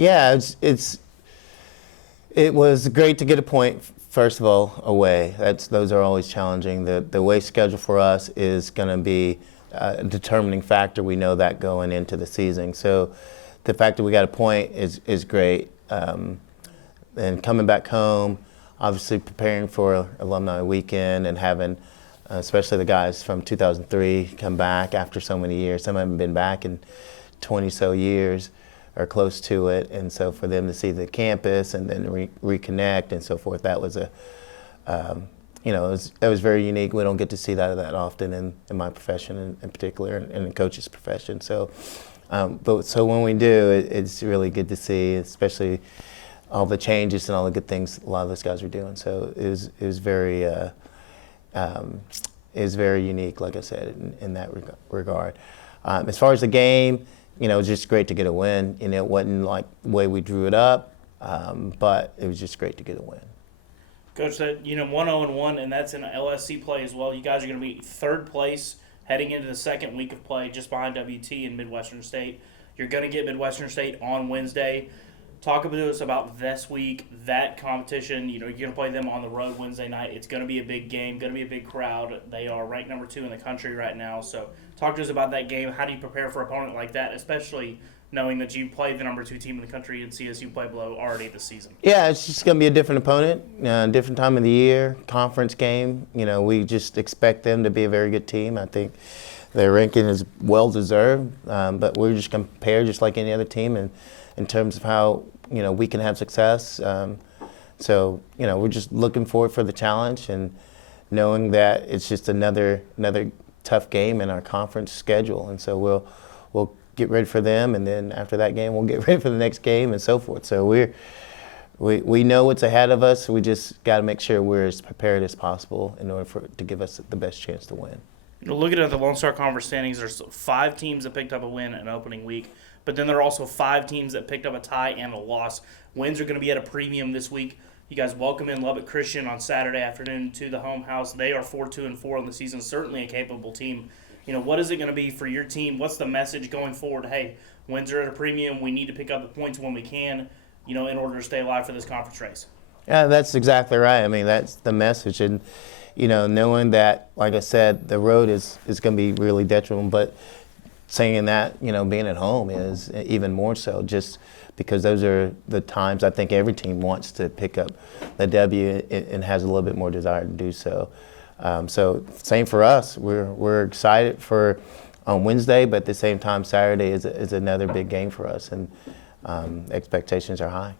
Yeah, it was great to get a point. First of all, away. Those are always challenging. The away schedule for us is going to be a determining factor. We know that going into the season. So the fact that we got a point is great. And coming back home, obviously preparing for alumni weekend and having, especially the guys from 2003 come back after so many years. Some haven't been back in 20 so years or close to it, and so for them to see the campus and then reconnect and so forth, that was that was very unique. We don't get to see that often in my profession in particular, and in the coach's profession. So, so when we do, it's really good to see, especially all the changes and all the good things a lot of those guys are doing. So it was very unique, like I said, in that regard. As far as the game, it was just great to get a win. It wasn't like the way we drew it up, but it was just great to get a win. Coach said, 1-0-1, and that's in LSC play as well. You guys are going to be third place heading into the second week of play, just behind WT and Midwestern State. You're going to get Midwestern State on Wednesday. Talk to us about this week, that competition. You're going to play them on the road Wednesday night. It's going to be a big game, going to be a big crowd. They are ranked number 2 in the country right now. So talk to us about that game. How do you prepare for an opponent like that, especially knowing that you played the number 2 team in the country and CSU Pueblo already this season? Yeah, it's just going to be a different opponent, different time of the year, conference game. We just expect them to be a very good team. I think their ranking is well-deserved, but we're just going to prepare just like any other team in terms of how we can have success. So we're just looking forward for the challenge and knowing that it's just another tough game in our conference schedule, and so we'll get ready for them, and then after that game we'll get ready for the next game and so forth. So we know what's ahead of us. We just got to make sure we're as prepared as possible in order to give us the best chance to win. Looking at the Lone Star Conference standings, there's 5 teams that picked up a win in opening week, but then there are also 5 teams that picked up a tie and a loss. Wins are going to be at a premium this week. You guys welcome in Lubbock Christian on Saturday afternoon to the home house. They are 4-2-4 on the season, certainly a capable team. What is it going to be for your team? What's the message going forward? Hey, wins are at a premium. We need to pick up the points when we can, in order to stay alive for this conference race. Yeah, that's exactly right. I mean, that's the message. And, knowing that, like I said, the road is going to be really detrimental, but saying that, being at home is even more so, just because those are the times I think every team wants to pick up the W and has a little bit more desire to do so. So same for us. We're excited for on Wednesday, but at the same time, Saturday is another big game for us, and expectations are high.